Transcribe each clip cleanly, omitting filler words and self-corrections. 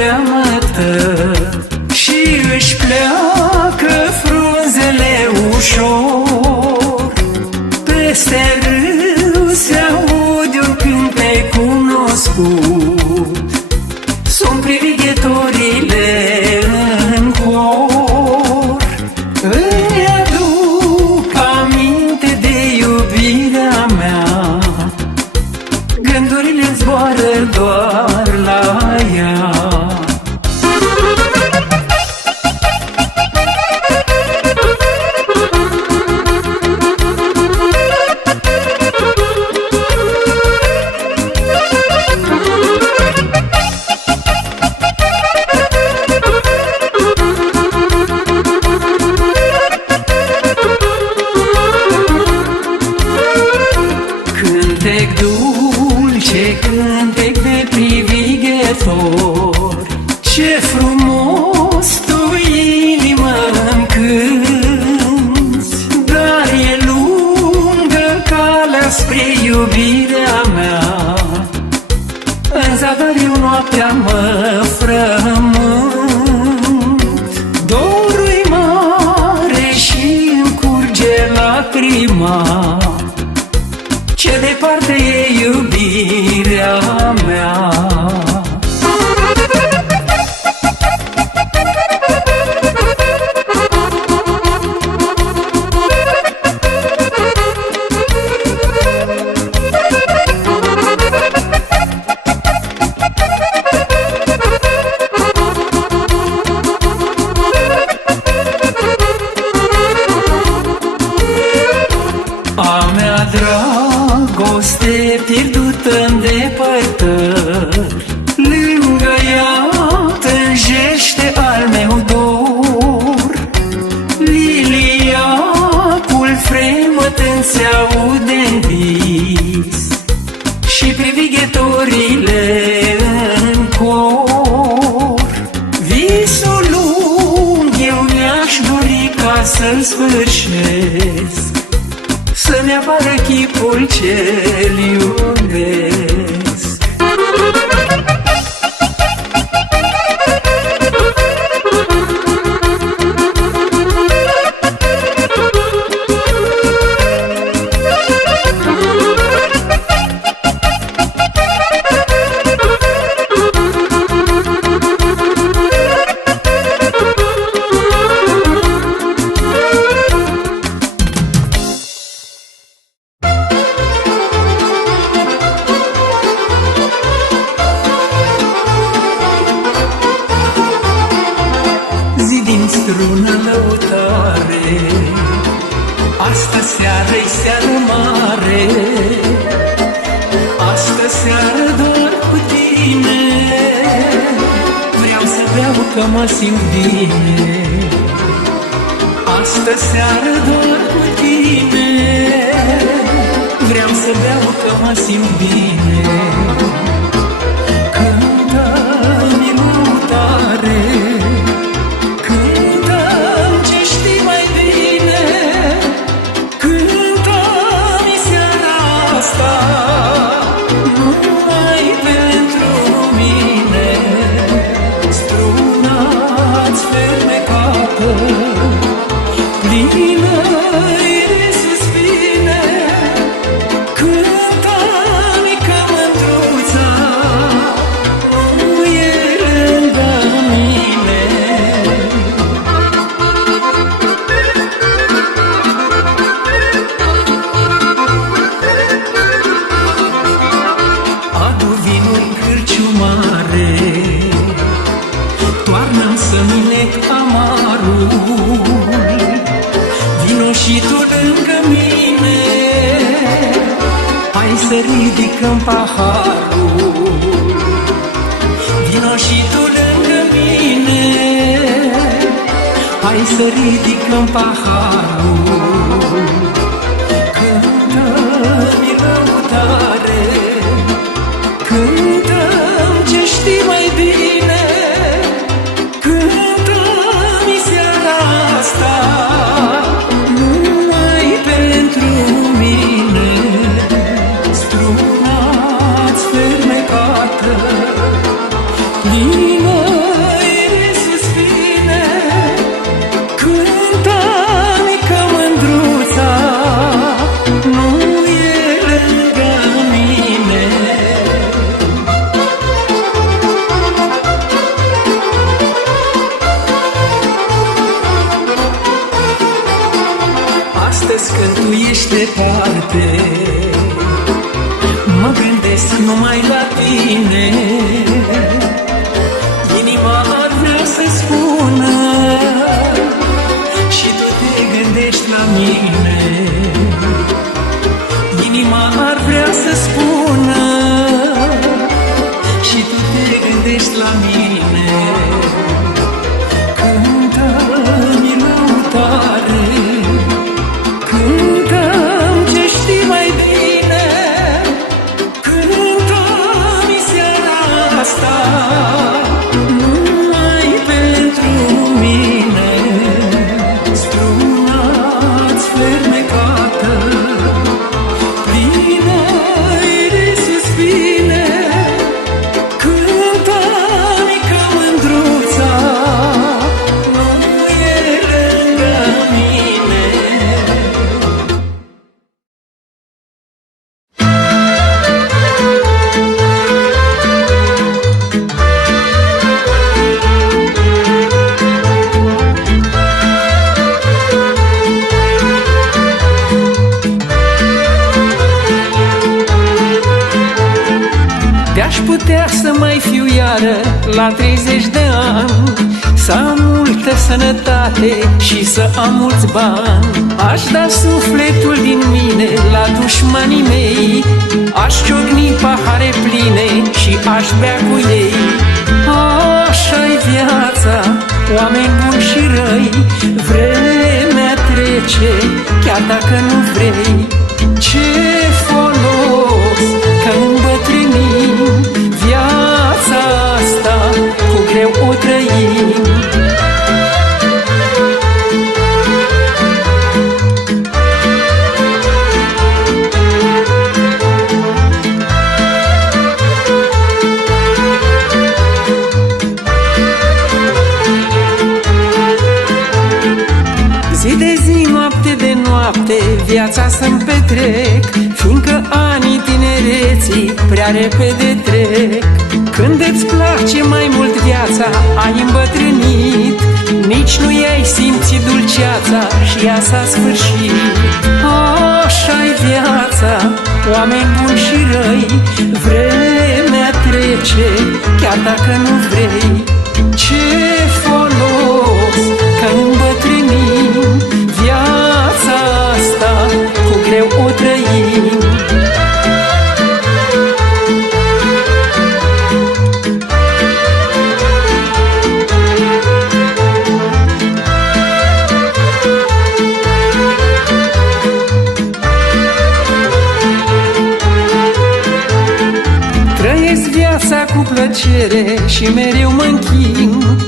freamătă și își pleacă frunzele ușor. Peste râu se aude un cântec cunoscut, sunt privighetorile în cor. Îmi aduc aminte de iubirea mea, gândurile zboară doar la ea. Cântec dulce, cântec de privighetor, ce frumos tu inimă îmi cânti. Dar e lungă calea spre iubirea mea, în zadar eu noaptea mă frământ. Dorul-i mare și îmi curge lacrima, ce departe e iubirea mea. A mea dragoste pierdută în depărtări, lângă ea tânjește al meu dor. Liliacul fremătând se aude-n vis și privighetorile în cor. Visul lung eu mi-aș dori ca să-l sfârșesc, să-mi apară chipul ce-l iubesc. Din strună lăutare, asta seară-i seară mare, asta seară doar cu tine, vreau să beau că mă simt bine. Asta seară doar cu tine, vreau să beau că mă simt bine. Cântă-mi lăutare, plină-i de suspine, cântă-mi ca mândruța, nu e lângă mine. Adu vinul în cârciumare, toarnă-mi să-mi nec amarul, vino și tu lângă mine, hai să ridicăm paharul. Vino și tu lângă mine, hai să ridicăm paharul. Cântă-mi lăutare, cântă-mi ce știi mai bine, cântă-mi seara asta, numai pentru mine. Struna-ți fermecată, plină ești departe, mă gândesc numai la tine. Inima ar vrea să spună și tu te gândești la mine. Inima ar vrea să spună și tu te gândești la mine. Cântă-mi lăutare, cântă-mi ce știi mai bine, cântă-mi seara asta numai pentru mine. Struna-ți fermecată, plină-i de suspine, cântă-mi că mândruța nu e lângă mine. De-aș putea să mai fiu iară la 30 de ani, să am multă sănătate și să am mulți bani. Aș da sufletul din mine la dușmanii mei, aș ciocni pahare pline și aș bea cu ei. Așa-i viața, oameni buni și răi, vremea trece, chiar dacă nu vrei. Ce folos că îmbătrânim, viața asta cu greu o trăim. Zi de zi, noapte de noapte, viața să-mi petrec, fiindcă anii tinereții prea repede trec. Când îți place mai mult viața, ai îmbătrânit, nici nu i-ai simțit dulceața și ea s-a sfârșit. Așa-i viața, oameni buni și răi, vremea trece, chiar dacă nu vrei. Ce folos că îmbătrânim, viața asta cu greu o trăim. Trăiesc viața cu plăcere și mereu mă închin,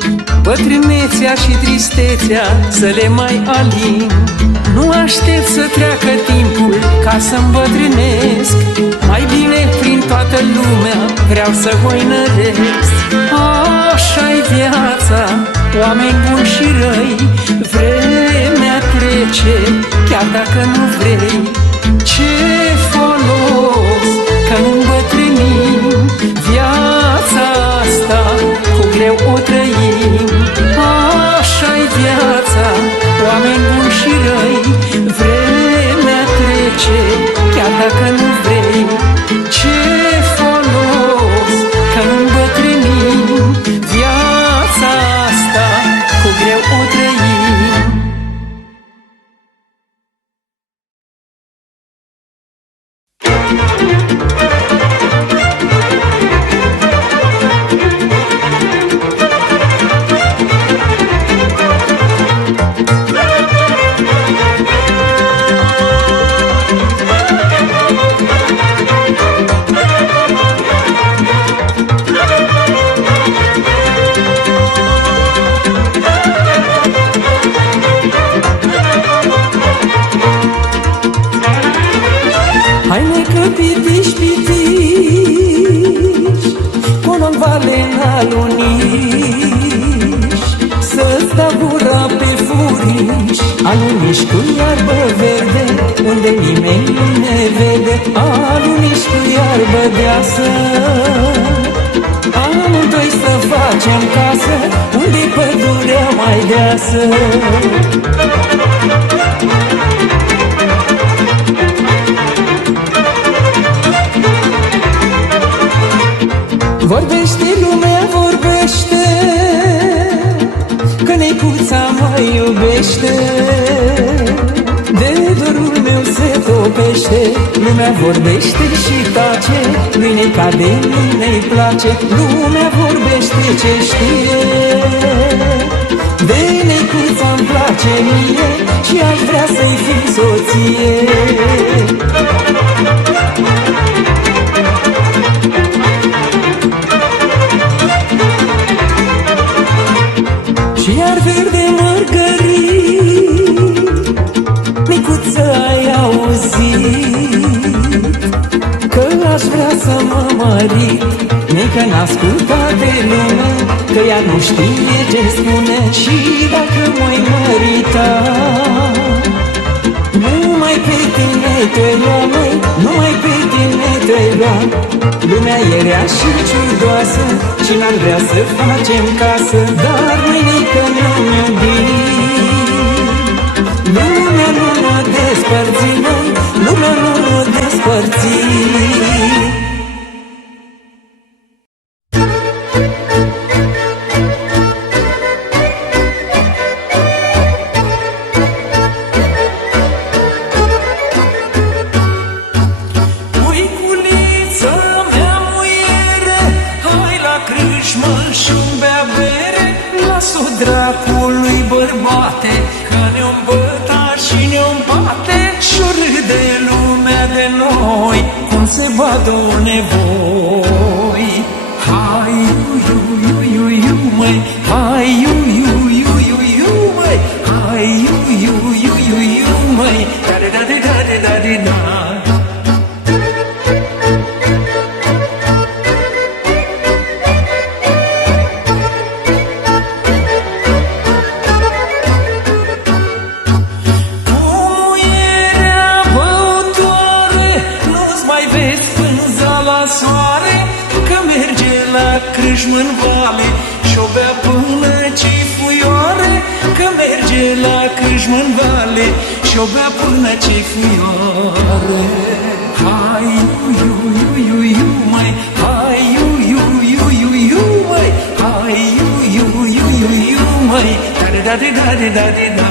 bătrânețea și tristețea să le mai alin. Nu aștept să treacă timpul ca să îmbătrânesc, mai bine prin toată lumea vreau să hoinăresc. Așa-i viața, oameni buni și răi, vremea trece, chiar dacă nu vrei. Ce folos că îmbătrânim, viața asta cu greu o trăim. Așa-i viața, oameni buni și răi, vremea trece, chiar dacă nu vrei. Ce folos că îmbătrânim, viața asta cu greu o trăim. Haină pitiș, pitiș, cu-n vale aluniș, să-ți da gura pe furiș. Aluniș cu iarbă verde, unde nimeni nu ne vede. Aluniș cu iarbă deasă, amândoi să facem casă, unde-i pădurea mai deasă. Vorbește lumea, vorbește, că necuța mă iubește. De dorul meu se topește, lumea vorbește și tace, lui-i cade, nu-i place. Lumea vorbește ce știe, de necuța-mi place mie și aș vrea să-i fiu soție. Și iar verde mărgărit, micuță, ai auzit că aș vrea să mă mărit? Nică n-asculta de lume, că ea nu știe ce spune. Și dacă m-ai mărita, numai pe tine te-ai lua, măi, numai pe tine te-ai lua. Lumea e rea și ciudoasă și n-ar vrea să facem casă, dar mâinică ne-am iubit. Lumea nu ne-a despărțit, măi, lumea nu ne-a despărțit. Dracului bărbate, că ne-o îmbăta și ne-o îmbate și o râde lumea de noi, cum se vadă o nevoi. Hai, iu, măi, hai, iu, măi, hai, iu, măi, da-de-da-de-da-de-da-de-da. Crâșmă-n vale și-o bea până ce-i fuioare, că merge la crâșmă-n vale și-o bea până ce-i fuioare. Hai, iu, măi, hai, iu, măi, hai, iu, măi, da-de-da-de-da-de-da-de-da.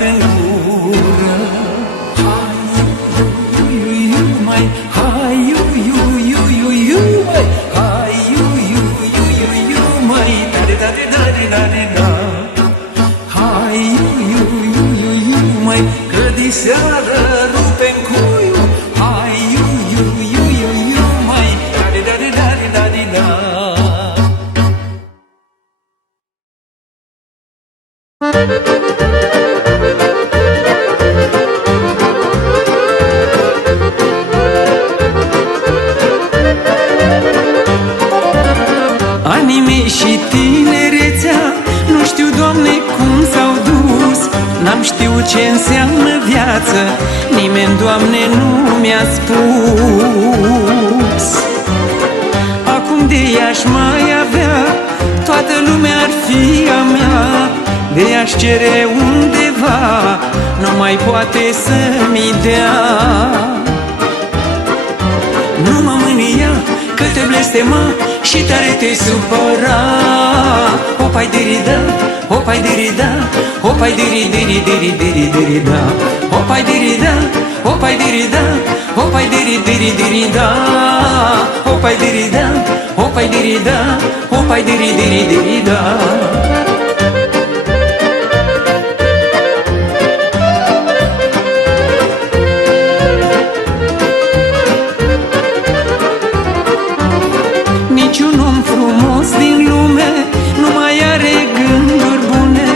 În gură. Hai, iu, măi, hai, iu, măi, hai, iu, măi, da-de-da-de-da-de-da-de-da. Hai, iu, măi, că diseară rupem cuiu. Hai, iu, măi, da-de-da-de-da-de-da-de-da. Anii mei și tinerețea, nu știu, Doamne, cum s-au dus. N-am știut ce înseamnă viață, nimeni, Doamne, nu mi-a spus. Acum de ea-aș mai avea, toată lumea ar fi a mea. De ea-aș cere undeva, nu mai poate să-mi dea. Nu mă mânia că te blestema și tare te supăra. Hopai dirida, hopai dirida, hopai diri-diri-diri-diri-diri-da. Hopai dirida, hopai dirida, hopai diri-diri-diri-da. Hopai dirida, hopai dirida, hopai diri-diri-diri-da. Niciun om frumos din lume nu mai are gânduri bune,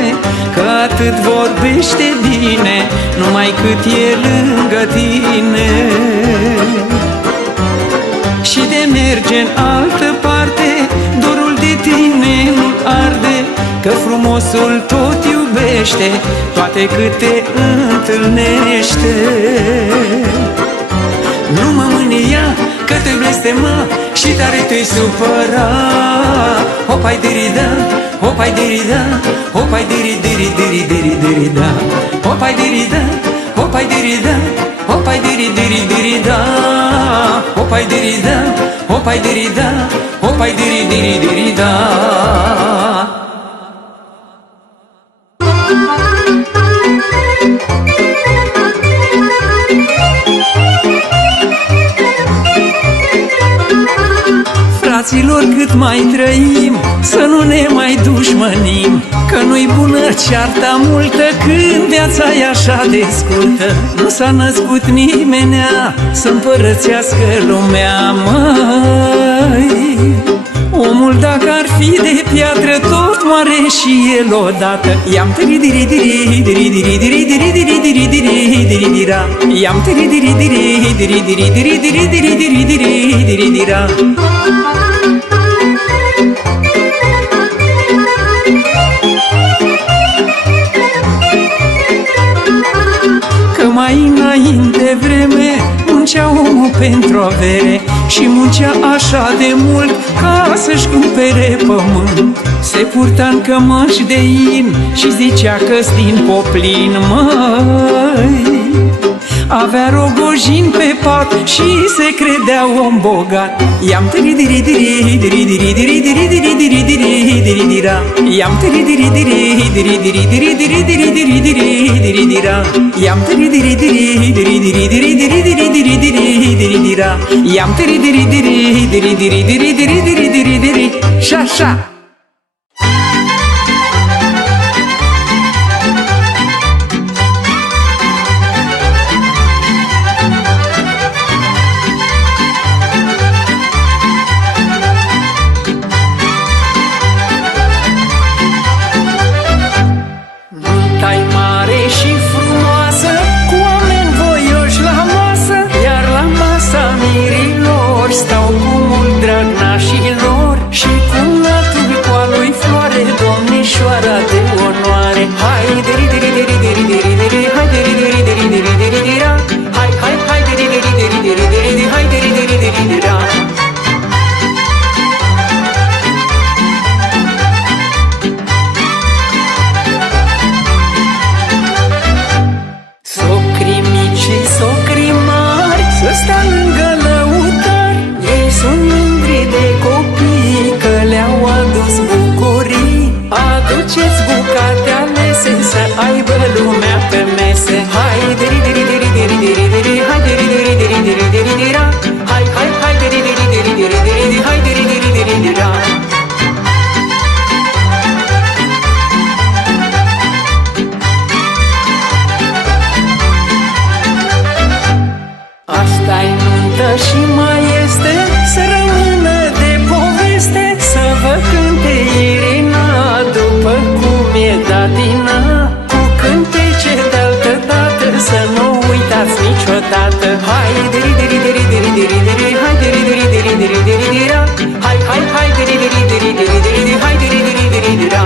că atât vorbește bine numai cât e lângă tine. Și de merge în altă parte, dorul de tine că frumosul tot iubește toate câte întâlnește. Nu mă mânia că te blestema și tare te-i supăra. Hopai dirida, hopai dirida, hopai diri diri diri diri diri da. Hopai dirida, hopai dirida, hopai diri diri diri da. Hopai dirida, hopai dirida, hopai diri diri diri da. Fraților, cât mai trăim, să nu ne mai dușmănim, că nu-i bună cearta multă când viața e așa de scurtă. Nu s-a născut nimenea să împărățească lumea, măi. Omul dacă ar fi de piatră, tot moare și el odată. I-am tiri diri diri diri diri diri diri diri diri diri diri dira. I-am tiri diri diri diri diri diri diri diri diri diri diri dira. Că mai înainte vreme muncea omul pentru avere și muncea așa de mult ca să-și cumpere pământ. Se purta în cămăși de in și zicea că-s din poplin, măi. Avea rogojin pe pat și se credea om bogat. I-am tiri diri diri diri diri diri diri diri diri diri diri dira. I-am tiri diri diri diri diri diri diri diri diri diri diri dira. I-am tiri diri diri diri diri diri diri diri diri diri diri dira. I-am tiri diri diri diri diri diri diri diri diri diri. Și așa. Asta-i nuntă și mai este să rămână de poveste, să vă cânte Irina după cum e datina, cu cântece de-altă dată, să nu uitați niciodată. Hai diri diri diri diri diri diri, hai diri diri diri diri diri dira. Hai hai hai diri diri diri diri diri, hai diri diri diri dira.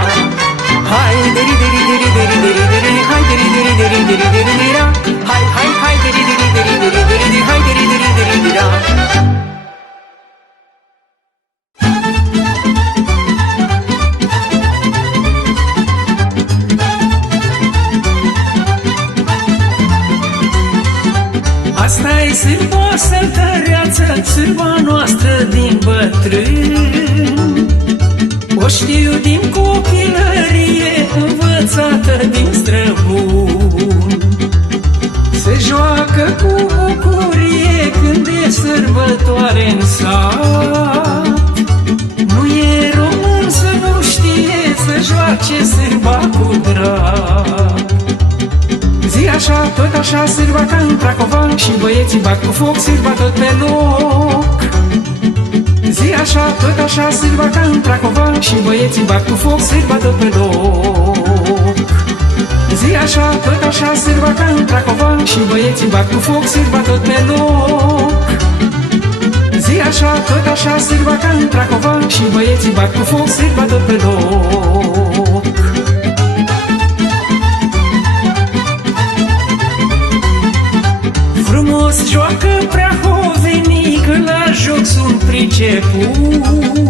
Hai diri diri diri diri diri diri, hai diri diri diri diri diri dira. Hai hai hai diri diri diri diri diri, hai diri diri diri dira. Asta-i sârba săltăreață, sârba noastră din bătrân. O știu din copilărie, învățată din străbun. Se joacă cu bucurie când e sărbătoare în sat. Nu e român să nu știe să joace sârba cu drag. Zi așa, tot așa, sârba ca în Pracovan, și băieții bat cu foc, sârba tot pe loc. Zi așa, tot așa, sârba ca în Pracovan, și băieții bat cu foc, sârba tot pe loc. Zi așa, tot așa, sârba ca în Pracovan, și băieții bat cu foc, sârba tot pe loc. Zi așa, tot așa, sârba ca în Pracovan, și băieții bat cu foc, sârba tot pe loc. prahoveni, că la joc sunt pricepuți.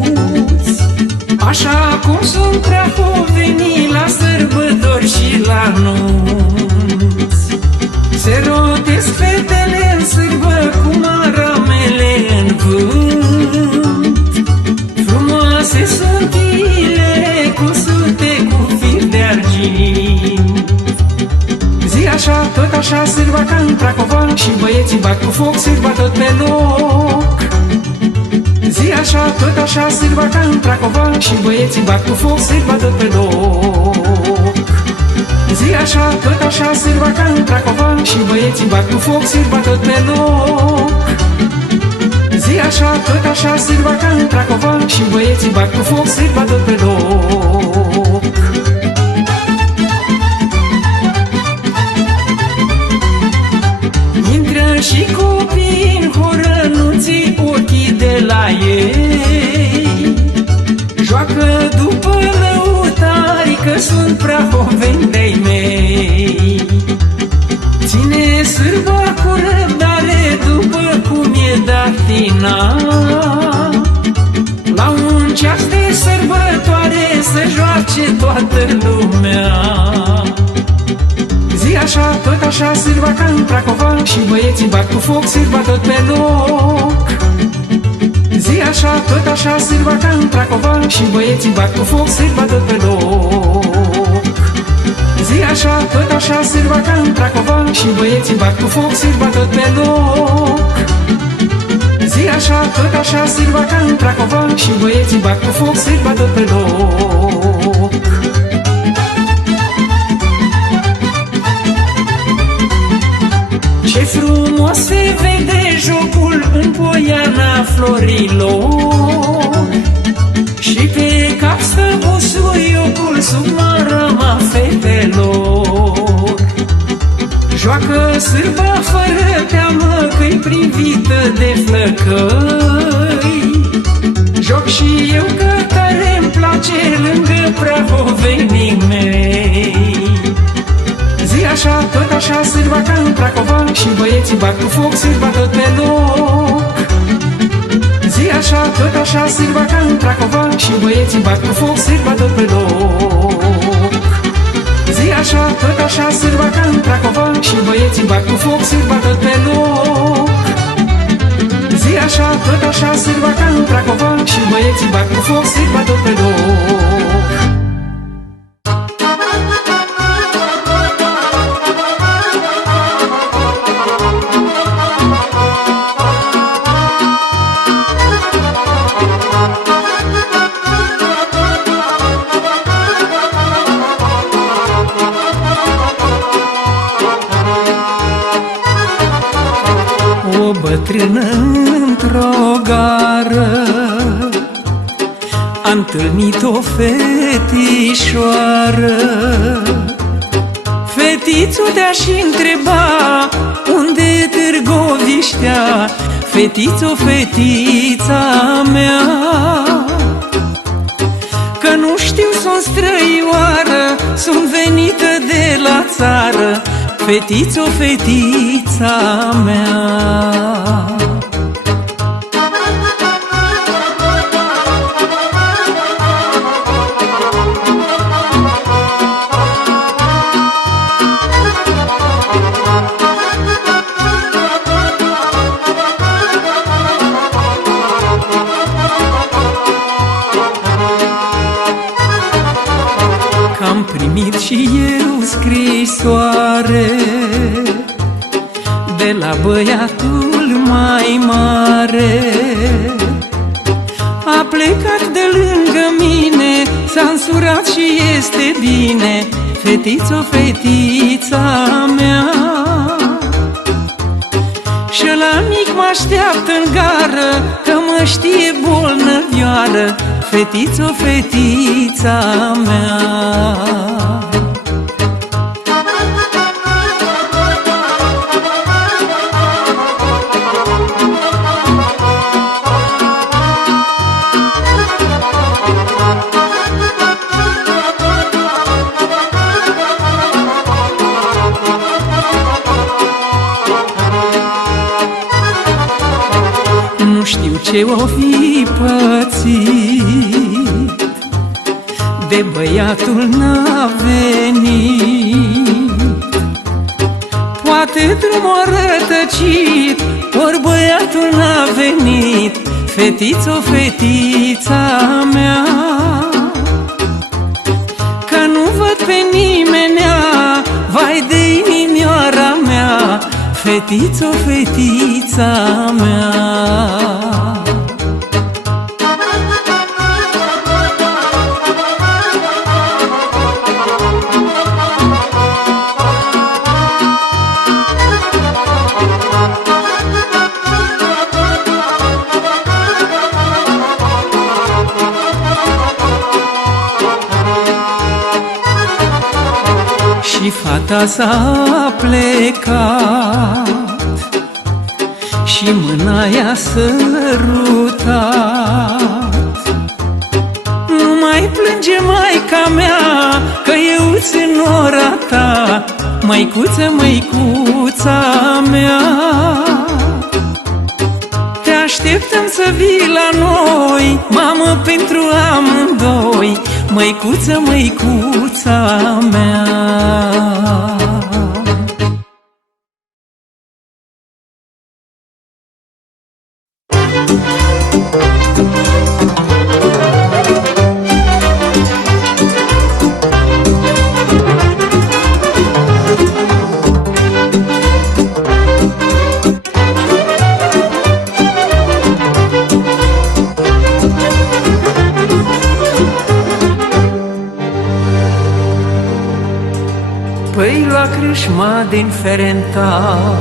Așa cum sunt prahoveni la sărbători și la nunți. Se rotesc fetele în sârbă cu maramele în vânt. Frumoase sunt ele, cusute cu fir de argint. Zi așa, tot așa, sârba ca în Prahovan, și băieții bat cu foc, sârba tot pe loc. Zi așa, tot așa, sârba ca în Prahovan, și băieții bat cu foc, sârba tot pe loc. Zi așa, tot așa, sârba ca în Prahovan, și băieții bat cu foc, sârba tot pe loc. Zi așa, tot așa, sârba ca în Prahovan, și băieții bat cu foc, sârba tot pe loc. Intră și copii în horă, nu ții ochii de la ei. Joacă după lăutari, că sunt prahoveni de-ai mei. Ține sârba cu răbdare, după cum e datina. La un ceas de sărbătoare să joace toată lumea. Zi așa, tot așa, sârba ca în Prahovan, și băieții bat cu foc, sârba tot pe loc. Zi așa, tot așa, sârba ca în Prahovan, și băieții bat cu foc, sârba tot pe loc. Zi așa, tot așa, sârba ca în Prahovan, și băieții bat cu foc, sârba tot pe loc. Zi așa, tot așa, sârba ca în Prahovan, și băieții bat cu foc, sârba tot pe loc. Ce frumos se vede jocul în poiana florilor, și pe cap stă busuiocul sub marama fetelor. Joacă sârba fără teamă, că-i privită de flăcăi. Joc și eu că tare-mi place lângă prahovenii mei. Zi așa, tot așa, sârba ca în Prahovan, și băieții bat cu foc, sârba tot pe loc. Zi așa, tot așa, sârba ca în Prahovan, și băieții bat cu foc, sârba tot pe loc. Zi așa, tot așa, sârba ca în Prahovan, și băieții bat cu foc, sârba tot pe loc. Zi așa, tot așa, sârba ca în Prahovan, și băieții bat cu foc, sârba tot pe loc. O bătrână într-o gară a întâlnit o fetișoară. Fetițo, te-aș întreba unde Târgoviștea, fetițo, fetița mea. Că nu știu, sunt străioară, sunt venită de la țară, fetițo, fetița mea. Că-am primit și eu scrisoare de la băiatul mai mare. A plecat de lângă mine, s-a însurat și este bine, fetițo, fetița mea. Și la mic mă așteaptă în gară, că mă știe bolnăvioară, fetițo, fetița mea. știu ce o fi pățit, de băiatul n-a venit. Poate drumul rătăcit, ori băiatul n-a venit. Fetițo, fetița mea, că nu văd pe nimenea, vai de inimioara mea. Fetițo, fetița mea. Și fata s-a plecat și mâna i-a sărutat. Nu mai plânge maica mea, că eu-ți în ora ta, măicuță, măicuța mea. Te așteptăm să vii la noi, mamă, pentru amândoi, măicuță, măicuța mea. Păi lua crâșma din ferentari,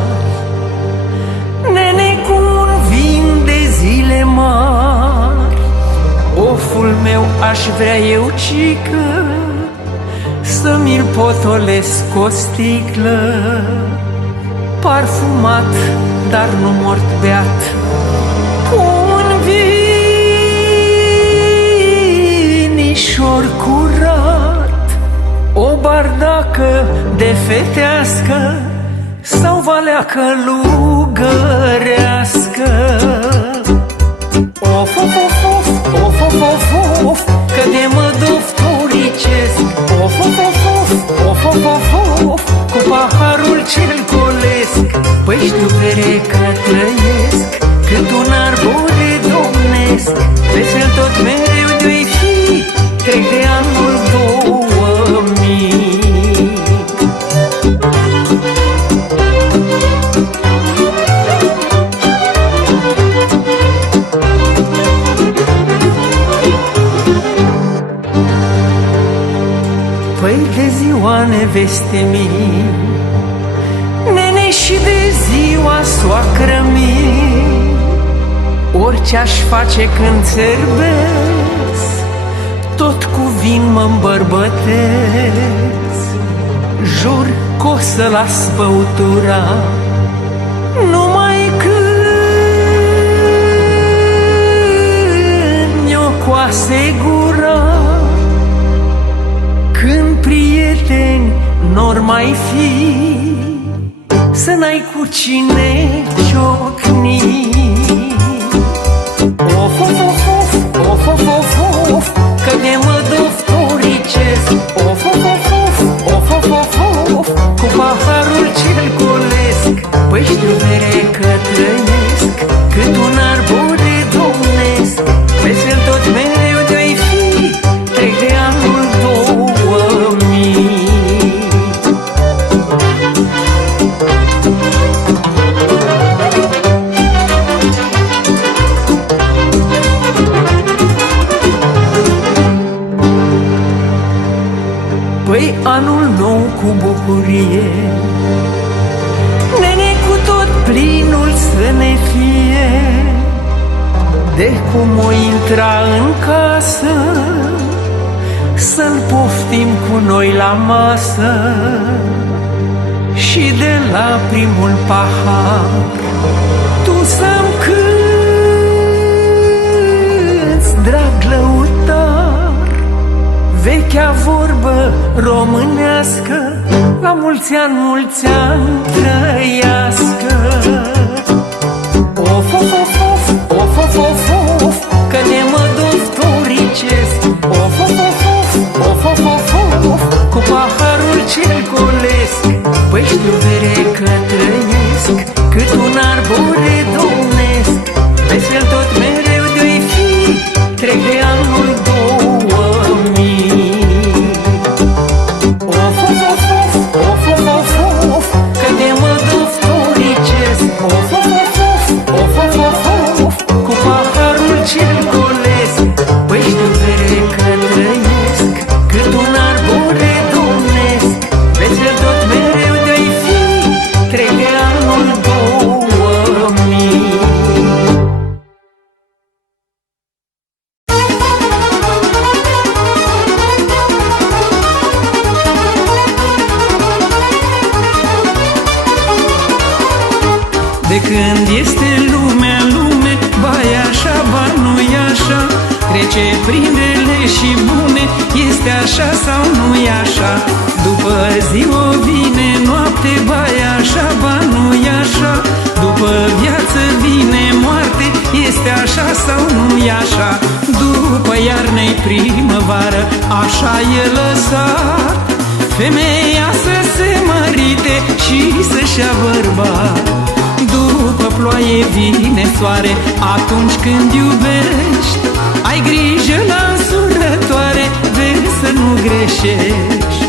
nene, cu un vin de zile mari. Oful meu aș vrea eu, cică, să mi-l potolesc o sticlă, parfumat, dar nu mort beat, cu un vinișor curat. O bardacă de fetească sau valeacă lugărească. Of, of, of, of, of, of, of, of, că de mă doftoricesc. Of, of, of, of, of, of, of, of, cu paharul cel golesc. Păi știu bere că trăiesc cât un arbore domnesc. Vesel tot mereu de-i fi, trec de anul 2000. Păi de ziua neveste mii, nene, și de ziua soacră mii, orice aș face când țerbesc, tot cu vin mă îmbărbătesc. Jur că o să las băutura numai când mi-o coase gura. Când prieteni n-or mai fi, să n-ai cu cine ciocni. Of, of, of, of, of, of, of, of, că de mă doftoricesc. Of, of, of, of, of, of, of, of, cu paharul cel golesc. Păi știu bere că trăiesc cât un arbore domnesc. Vesel tot mereu de-i fi, trec de anul 2000. Păi anul nou cu bucurie, nene, cu tot plinul să ne fie. De cum o intra în casă, să-l poftim cu noi la masă. Și de la primul pahar tu să-mi cânti, drag lăutar, vechea vorbă românească, la mulți ani trăiască. Of, of, of, of, of, așa sau nu-i așa? După zi o vine noapte, ba-i așa, ba nu-i așa? După viață vine moarte, este așa sau nu-i așa? După iarnă-i primăvară, așa e lăsat femeia să se mărite și să-și ia bărbat. După ploaie vine soare, atunci când iubești, ai grijă la însurătoare, vezi să nu greșești.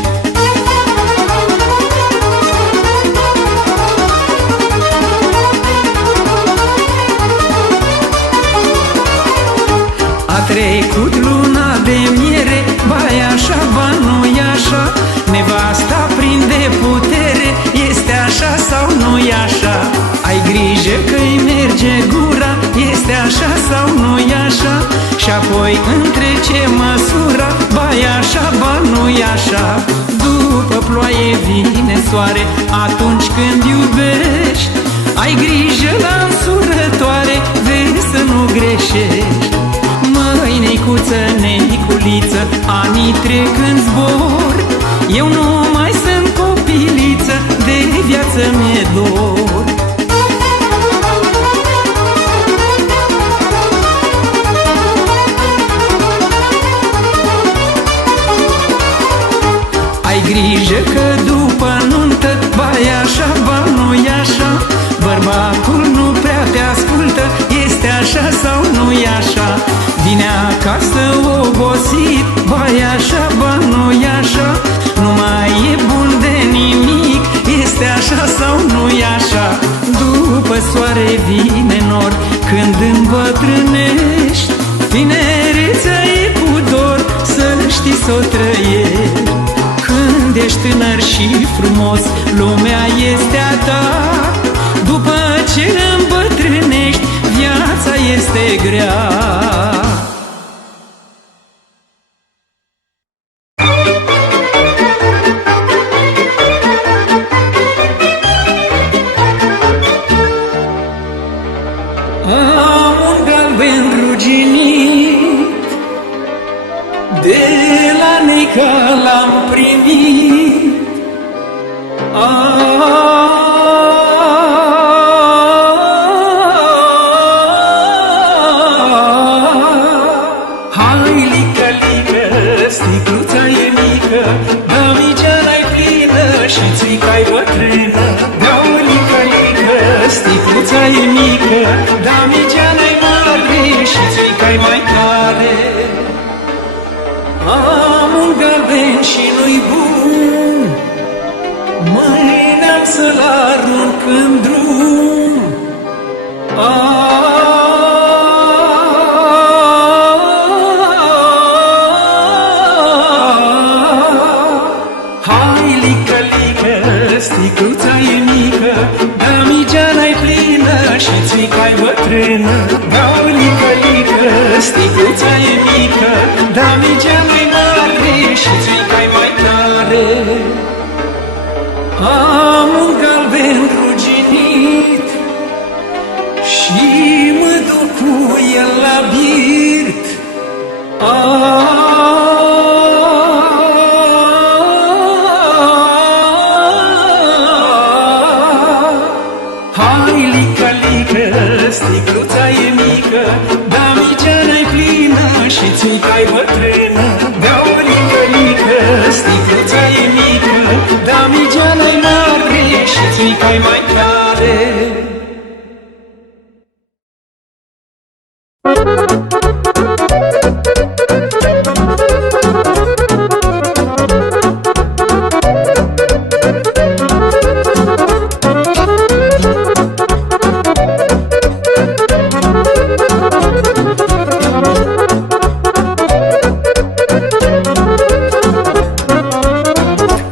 A trecut luna de miere, ba-i așa, ba nu-i așa? Nevasta prinde putere, este așa sau nu-i așa? Ai grijă că-i merge gura, este așa sau nu-i așa? Și apoi între ce măsura, ba-i așa, ba nu-i așa? După ploaie vine soare, atunci când iubești, ai grijă la însurătoare, vezi să nu greșești. Măi, neicuță, neiculiță, anii trec în zbor, eu nu mai sunt copiliță, de viață mi-e dor. Ai grijă că după nuntă, ba-i așa, ba nu-i așa? Bărbatul nu prea te ascultă, este așa sau nu-i așa? Vine acasă obosit, ba-i așa, ba nu-i așa? Nu mai e bun de nimic, este așa sau nu-i așa? După soare vine nor, când îmbătrânești, tinerețea e pudor, să știi să o trăiești. Când ești tânăr și frumos, lumea este a ta. După ce îmbătrânești, viața este grea. Am un galben ruginit, de la neca l-am primit. Hai, lică, lică, sticluța e mică, damigeana-i plină și țuica-i bătrână. Dă-o, lică, lică, sticluța e mică, damigeana-i mare și țuica-i mai tare. Am un galben și nu-i bun, mâine am să-l arunc în drum. Hai, lică, lică, sticluța e mică, damigeana-i plină și țuica-i bătrână. Dă-o, lică, lică, sticluța e mică, damigeana-i mare și țuica-i mai tare. Am un galben ruginit și mă duc cu el la birt. Hai, lică, lică, sticluța e mică, damigeana-i plină și țuica-i bătrână. Dă-o, lică, lică, sticluța e mică, damigeana-i mare și țuica-i mai tare.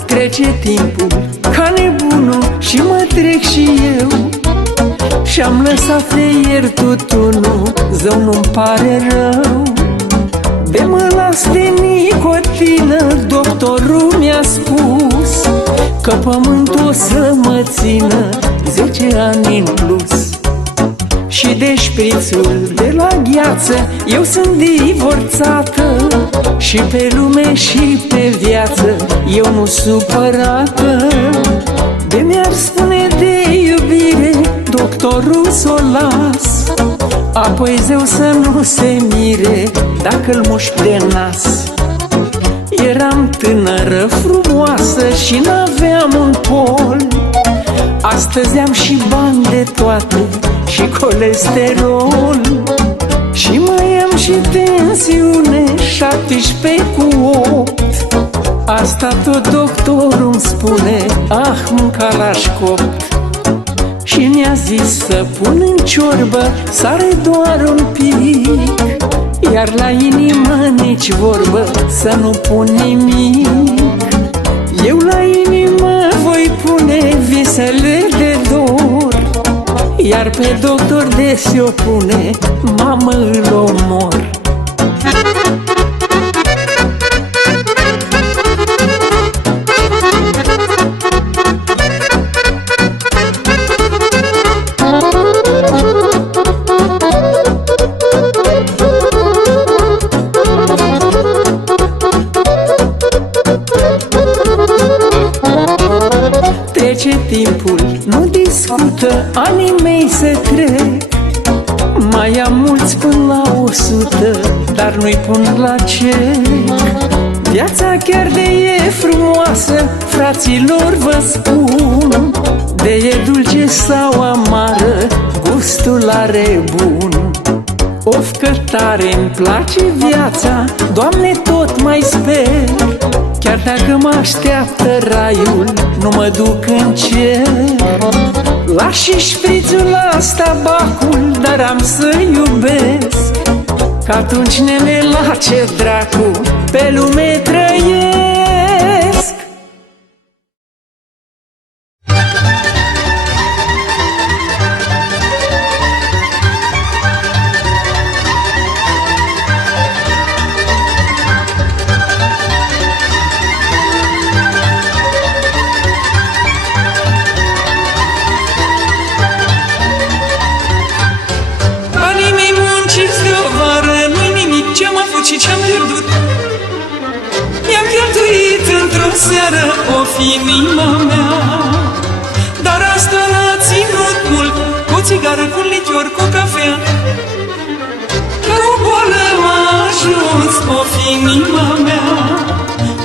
Trece timpul ca nebunul și mă trec și eu, și-am lăsat fleier tutunul, zău nu-mi pare rău. De mă las de nicotină, doctorul mi-a spus că pământul o să mă țină 10 ani în plus. Și și de șprițul de la gheață. Eu sunt divorțată și pe lume și pe viață eu nu supărată. De mi-ar spune de iubire doctorul s-o las, apoi zeu să nu se mire dacă-l mușc de nas. Eram tânără, frumoasă și n-aveam un pol. Astăzi am și bani de toate și colesterol. Și mai am și tensiune 17/8. Asta tot doctorul îmi spune, ah, mânca la școpt. Și mi-a zis să pun în ciorbă sare doar un pic, iar la inimă nici vorbă să nu pun nimic. Eu la inimă voi pune visele de dor, iar pe doctor de se opune, mamă, îl omor. Trece timpul, nu discută, anii mei se trec. Mai am mulți până la 100, dar nu-i pun la cec. Viața chiar de e frumoasă, fraților vă spun, de e dulce sau amară, gustul are bun. Of, că tare-mi place viața, Doamne, tot mai sper. Chiar dacă mă așteaptă raiul, nu mă duc în cer. Las și șprițul, las tabacul, dar am să iubesc, că atunci, nene, la ce dracu pe lume trăiesc. Și ce-am pierdut i-am cheltuit într-o seară, of, inima mea. Dar asta n-a ținut mult, cu țigară, cu lichior, cu cafea. Că o boală m-a ajuns, of, inima mea.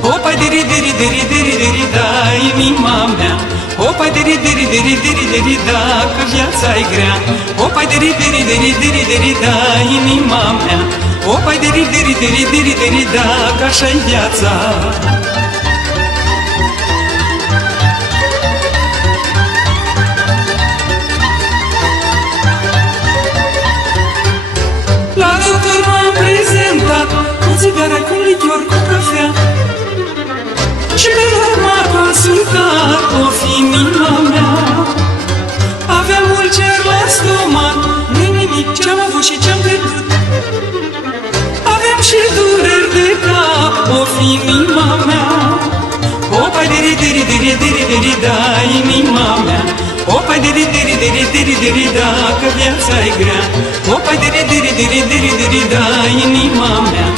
Hopai deri deri deri deri deri da, inima mea. Hopai deri deri deri deri deri da, că viața-i grea. Hopai deri deri deri deri deri da, inima mea. Opai deri deri deri deri deri da, că așa-i viața. La doctor m-am prezentat, cu țigară, cu lichior, cu cafea. Și pe loc m-a consultat, of, inima mea. Aveam ulcer la stomac, nu-i nimic, ce-am avut și ce-am pierdut. Și dureri de cap, of, inima mea. Opai deri deri deri deri deri da, inima mea. Opai deri deri deri deri deri da, că viața-i grea. Opai deri deri deri deri deri da, inima mea.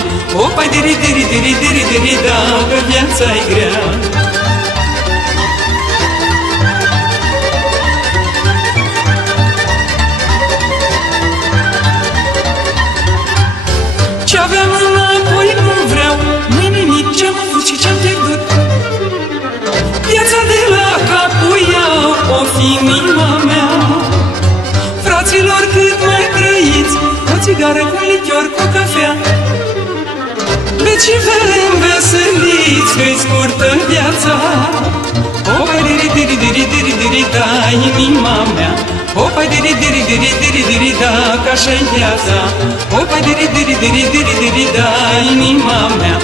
Opai deri deri deri deri deri da, că viața-i grea. Ce aveam înapoi nu vreau, nu-i nimic, ce-am avut și ce-am pierdut. Viața de la capul iau, of, inima mea. Fraților, cât mai trăiți, cu țigară, cu lichior, cu cafea. Beți și vă înveseliți, că-i scurtă viața. Opai deri deri deri deri deri da, inima mea. Opai deri deri deri deri deri da, că așa-i viața. Opai deri deri deri deri deri da, inima mea.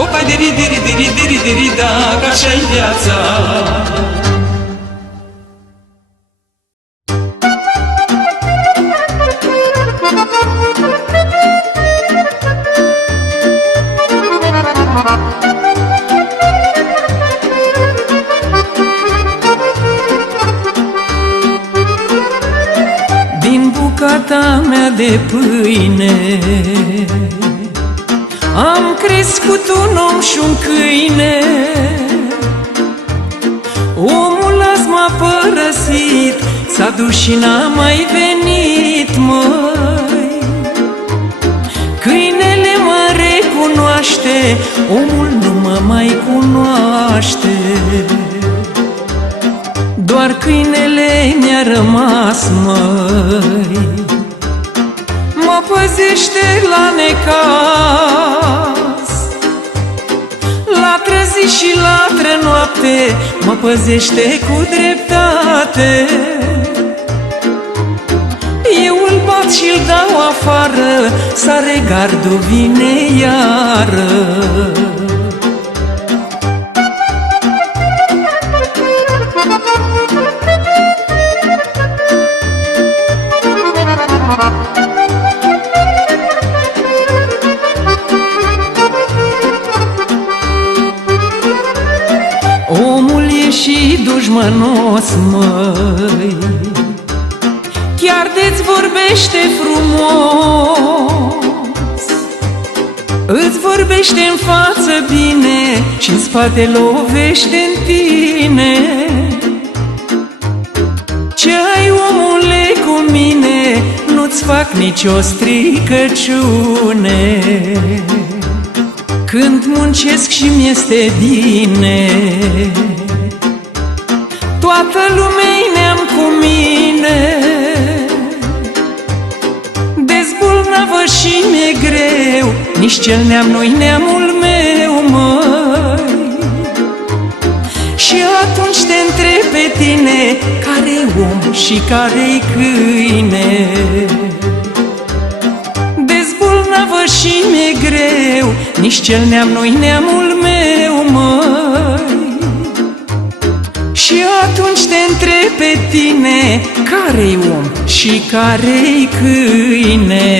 Opai deri deri deri deri deri da, că așa-i viața. Bucata de pâine. Am crescut un om și un câine. Omul azi m-a părăsit, s-a dus și n-a mai venit, măi. Câinele mă recunoaște, omul nu mă mai cunoaște. Doar câinele mi-a rămas, măi. Mă păzește la necaz, la trezi și latră noapte, mă păzește cu dreptate. Eu îl bat și-l dau afară, sare gardul, vine iară. Omul e și dușmănos, măi, chiar de-ți vorbește frumos. Îți vorbește în față bine și în spate lovește în tine. Ce ai, omule, cu mine, nu-ți fac nicio stricăciune. Când muncesc și mi-este bine, toată lumea-i neam cu mine. Dezbolnavă și mi-e greu, nici cel neam nu-i neamul meu, măi. Și atunci te întreb pe tine, care-i om și care-i câine? Dezbolnavă și mi-e greu, nici cel neam nu-i neamul meu, măi. Și atunci te întreb pe tine, care-i om și care-i câine?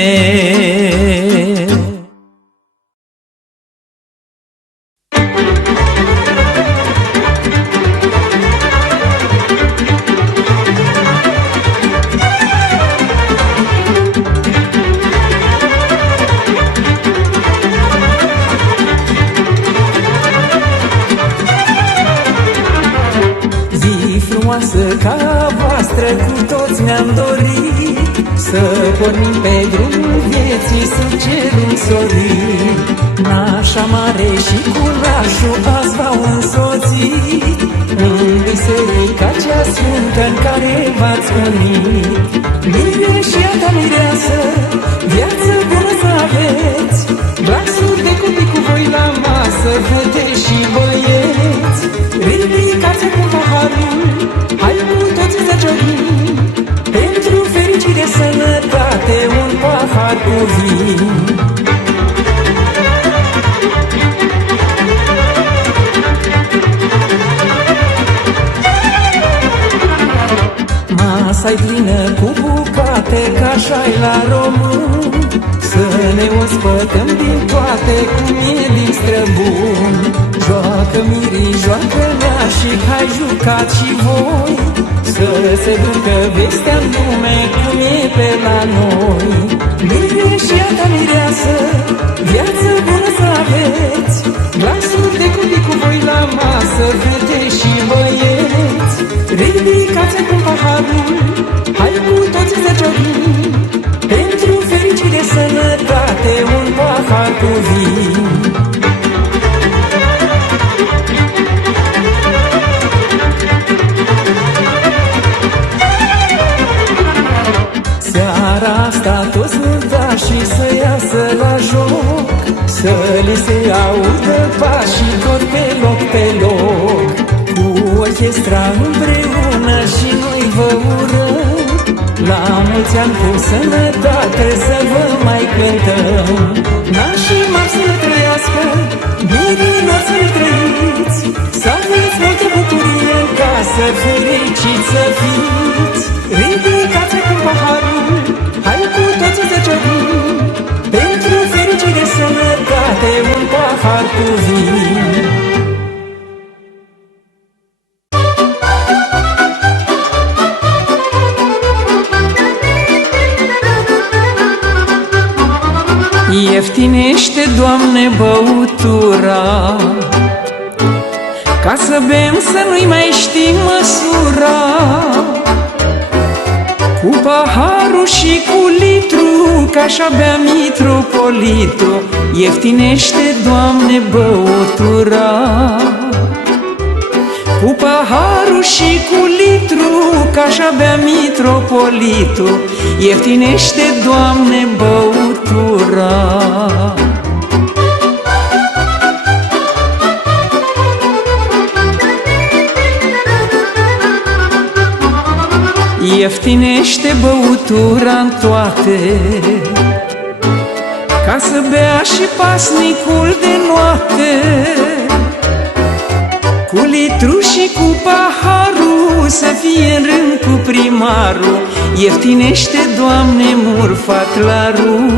Ca voastră cu toți ne-am dorit să pornim pe drumul vieții sub cerul sorit. Nașa mare și curajul azi v-au însoțit în biserica cea sfântă în care v-ați unit. Mire și a ta mireasă, viață bună să aveți, glasuri de copii cu voi la masă, fete și băieți. Ridicați cu paharul, hai cu toții să ciocnim, pentru fericire, sănătate, un pahar cu vin. Masa-i plină cu bucate, ca așa-i la român, să ne ospătăm din toate, cum e din străbun. Joacă mirii, joacă și hai jucați și voi, să se ducă vestea-n lume, cum e pe la noi. Mire și a ta mireasă, viață bună să aveți, glasuri de copii cu voi la masă, fete și băieți. Ridicați acum paharul, hai cu toții să ciocnim, pentru fericire, sănătate, un pahar cu vin. Seara asta toți mântașii să iasă la joc, să li se audă pașii tot pe loc, pe loc. Cu orchestra împreună și noi vă urăm, la mulți ani cu sănătate să vă mai cântăm. Nașii mari să ne trăiască, birilor să ne trăiți, să aveți multă bucurie în casă, fericiți să fiți. Ridicați acum paharul, hai cu toții să ciocnim, pentru fericire, sănătate, un pahar cu vin. Ieftinește, Doamne, băutura, ca să bem să nu-i mai știm măsura. Cu paharul și cu litru, că așa bea mitropolitul. Ieftinește, Doamne, băutura, cu paharul și cu litru, că așa bea mitropolitul. Ieftinește, Doamne, băutura. Ieftinește băutura-n toate, ca să bea și pasnicul de noapte. Cu litru și cu paharul, să fie în rând cu primarul. Ieftinește, Doamne, murfatlarul.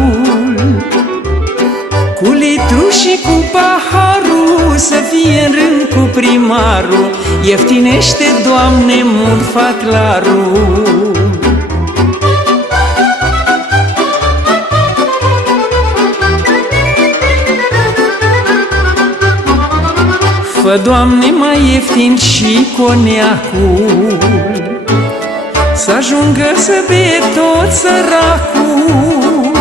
Cu litru și cu paharul, să fie în rând cu primarul. Ieftinește, Doamne, murfatlarul. Fă, Doamne, mai ieftin și coniacul, să ajungă să bea tot săracul.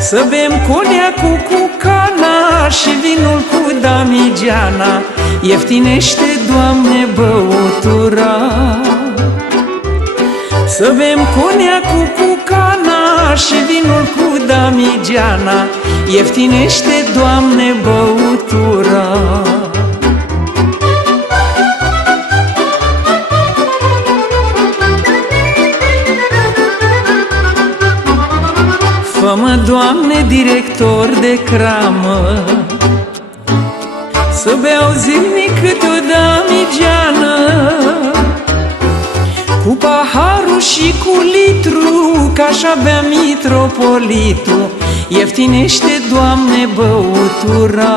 Să bem coniacul cu cana și vinul cu damigeana. Ieftinește, Doamne, băutura. Să bem coniacul cu cana și vinul cu damigeana. Ieftinește, Doamne, băutura. Fă-mă, Doamne, director de cramă, să beau zilnic câte o damigeană. Cu paharul și cu litru, că așa bea mitropolitul. Ieftinește, Doamne, băutura.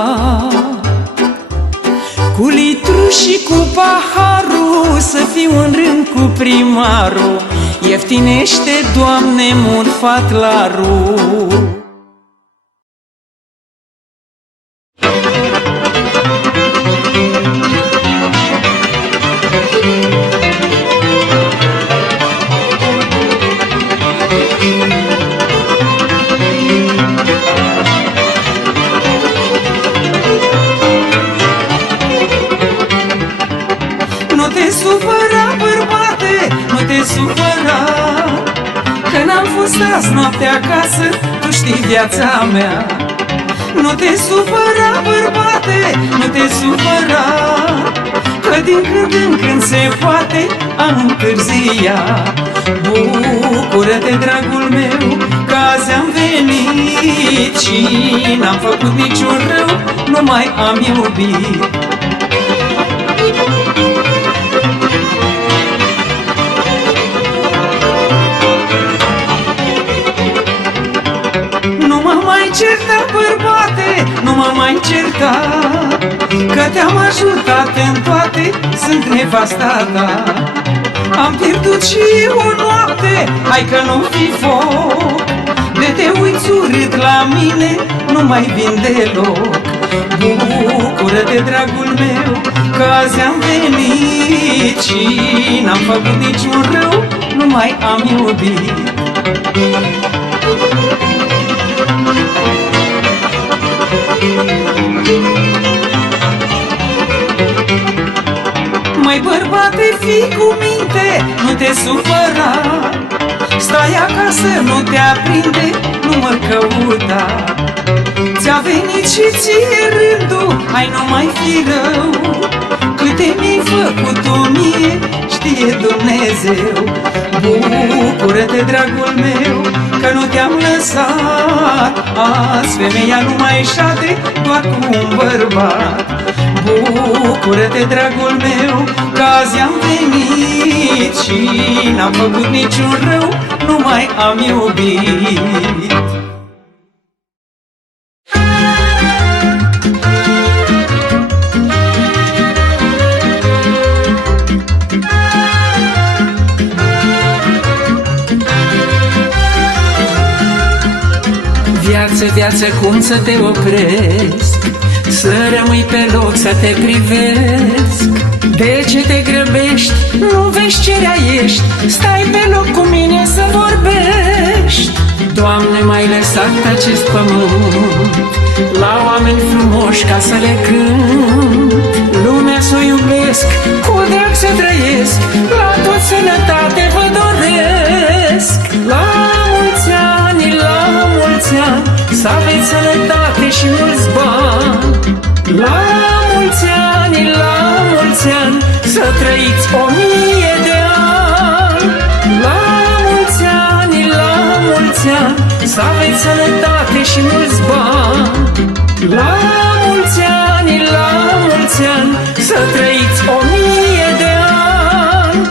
Cu litru și cu paharul, să fiu în rând cu primarul. Ieftinește, Doamne, murfatlarul. Nu te supăra, bărbate, nu te supăra, că n-am fost azi noaptea acasă, tu știi viața mea. Nu te supăra, bărbate, nu te supăra, că din când în când se poate am întârziat. Bucură-te, dragul meu, că azi am venit și n-am făcut niciun rău, nu mai am iubit. Nu mă mai certa, bărbate, nu mă mai certa, că te-am ajutat în toate, sunt nevasta ta. Am pierdut și o noapte, hai că nu fi foc, de te uiți urât la mine, nu mai vin deloc. Bucură-te, dragul meu, că azi am venit și n-am făcut niciun rău, nu mai am iubit. Mai bărbate, fii cu minte, nu te supăra, stai acasă, nu te aprinde, nu mă căuta. Ți-a venit și ție rândul, hai nu mai fi rău, câte mi-ai făcut tu mie, știe Dumnezeu. Bucură-te, dragul meu, că nu te-am lăsat, azi femeia nu mai șade, doar cu un bărbat. Bucură-te, dragul meu, că azi am venit și n-am făcut niciun rău, nu mai am iubit. Viață, viață, cum să te opresc? Să rămâi pe loc, să te privesc. De ce te grăbești? Nu vezi ce rea ești? Stai pe loc cu mine să vorbești. Doamne, m-ai lăsat pe acest pământ la oameni frumoși ca să le cânt. Lumea să o iubesc, cu drag să trăiesc, la tot sănătate vă doresc. La mulți ani, la mulți ani, să aveți sănătate și mulți bani. La mulți ani, la mulți ani, să trăiți 1000 de ani. La mulți ani, la mulți ani, să aveți sănătate și mulți bani. La mulți ani, la mulți ani, să trăiți 1000 de ani.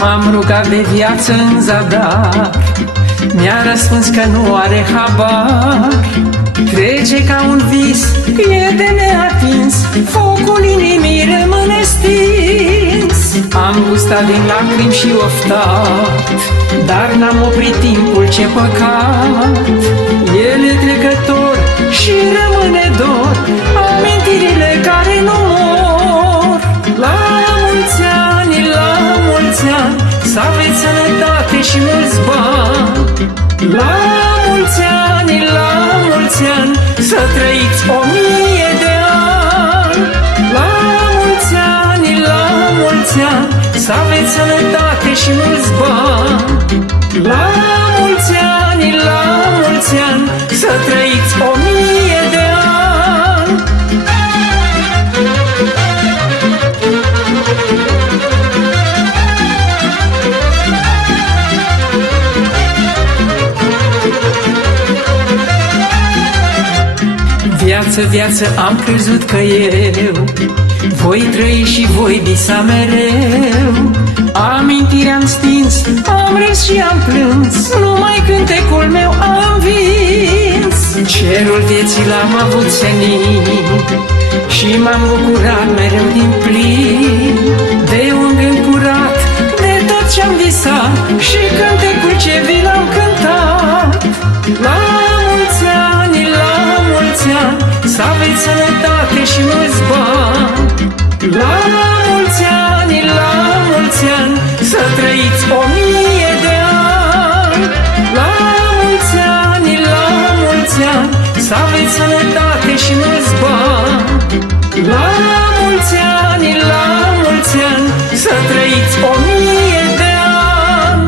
M-am rugat de viață în zadar, mi-a răspuns că nu are habar. Trece ca un vis, e de neatins, focul inimii rămâne stins. Am gustat din lacrimi și oftat, dar n-am oprit timpul, ce păcat. El e trecător și rămâne dor, amintirile care nu mor. La mulți ani, la mulți ani, să aveți sănătate și mulți bani. La mulți ani, la mulți ani, să trăiți 1000 de ani. La mulți ani, la mulți ani, să aveți sănătate și mulți bani. La mulți ani, la mulți ani, să trăiți 1000 de ani. Viață, viață, am crezut că eu voi trăi și voi visa mereu. Amintirea am stins, am râs și am plâns, numai cântecul meu am vins. Cerul vieții l-am avut senin și m-am bucurat mereu din plin. De un gând curat, de tot ce-am visat și cântecul ce vi l-am cântat. La mulți ani, la mulți ani, să aveți sănătate și mulți bani. La mulți ani, la mulți ani, să trăiți 1000 de ani. La mulți ani, la mulți ani, să aveți sănătate și mulți bani. La mulți ani, la mulți ani, să trăiți 1000 de ani.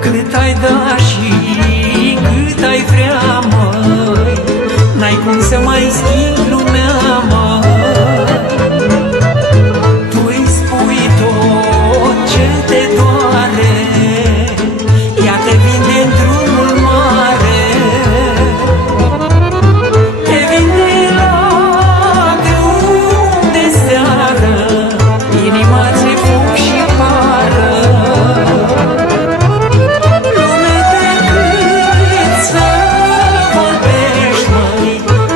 Cât ai da și cât ai vrea, măi, n-ai cum să mai schimbi lumea, măi. Tu îi spui tot ce te doare, ea te vinde în drumul mare. Te vinde la drum de seară, inima ți-e foc și pară. Lume decât să vorbești, măi,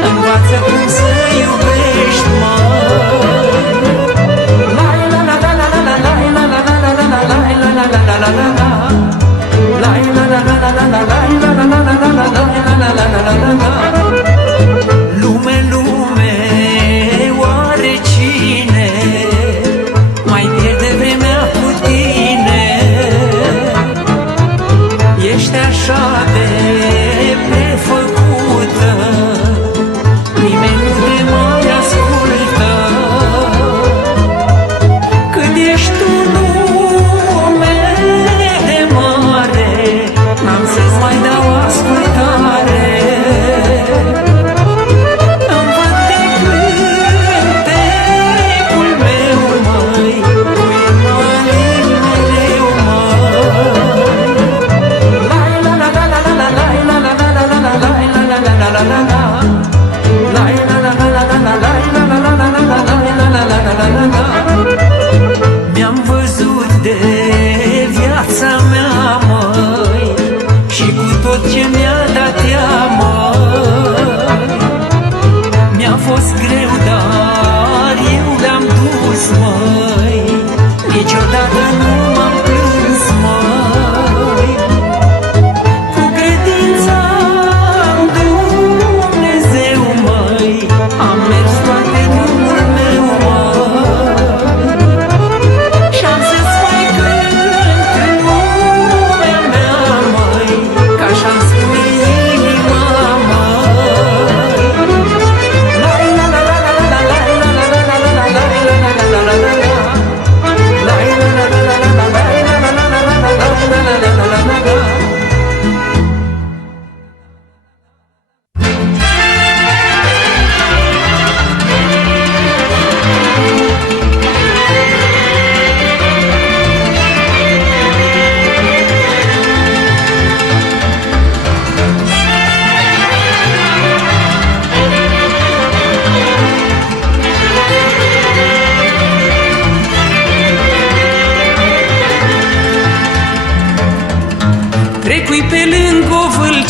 învață cum să iubești, măi. Lai la la la la la la, lai la la la la la la, lai la la la la la la la. Lai la la la la la la, lai la la la la la la, lai la la la la la la. Lume, lume, oare cine mai pierde vremea cu tine? Ești așa de prefăcută, nimeni nu te mai ascultă. Cât ești tu lume de mare, n-am să-ți mai dau ascultare. Îmi văd de cântecul meu, măi, tu-i mălin mereu, măi. Lai la la la la la la, lai la la la la la la, lai la la la la la la la.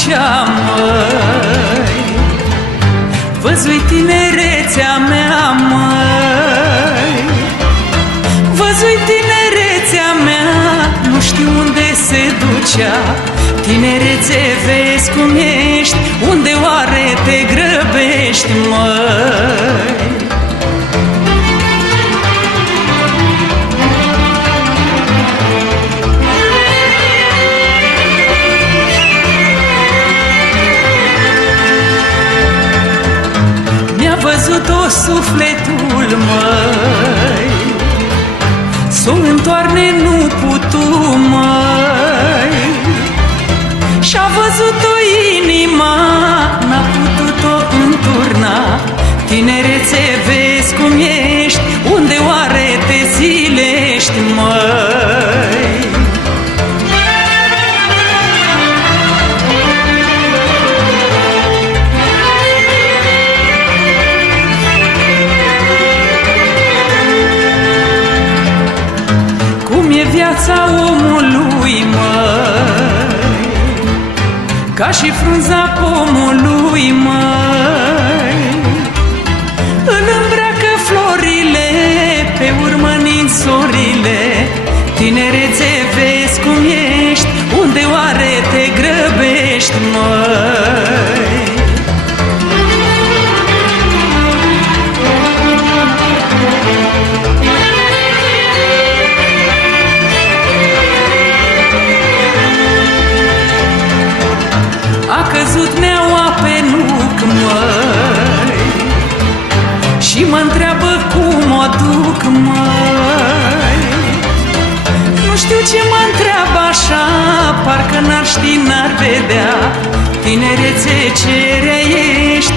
ducea, măi. Văzui tinerețea mea, măi. Văzui tinerețea mea, nu știu unde se ducea. Tinerețe, vezi cum ești, unde oare te grăbești, măi? Mi-a văzut-o sufletul, măi, s-o întoarne nu putu, măi. Și-a văzut-o inima, n-a putut-o înturna. Tinerețe, vezi cum ești, unde oare te zilești, măi? Cum e viața omului, măi, ca și frunza pomului, măi. Îl îmbracă florile, pe urmă ninsorile. Tinerețe, vezi cum ești, unde oare te grăbești, măi? A căzut neaua pe nuc, măi, și mă întreabă cum o duc, măi. Nu știu ce mă întreabă așa, parcă n-ar ști, n-ar vedea. Tinerețe, ce rea ești,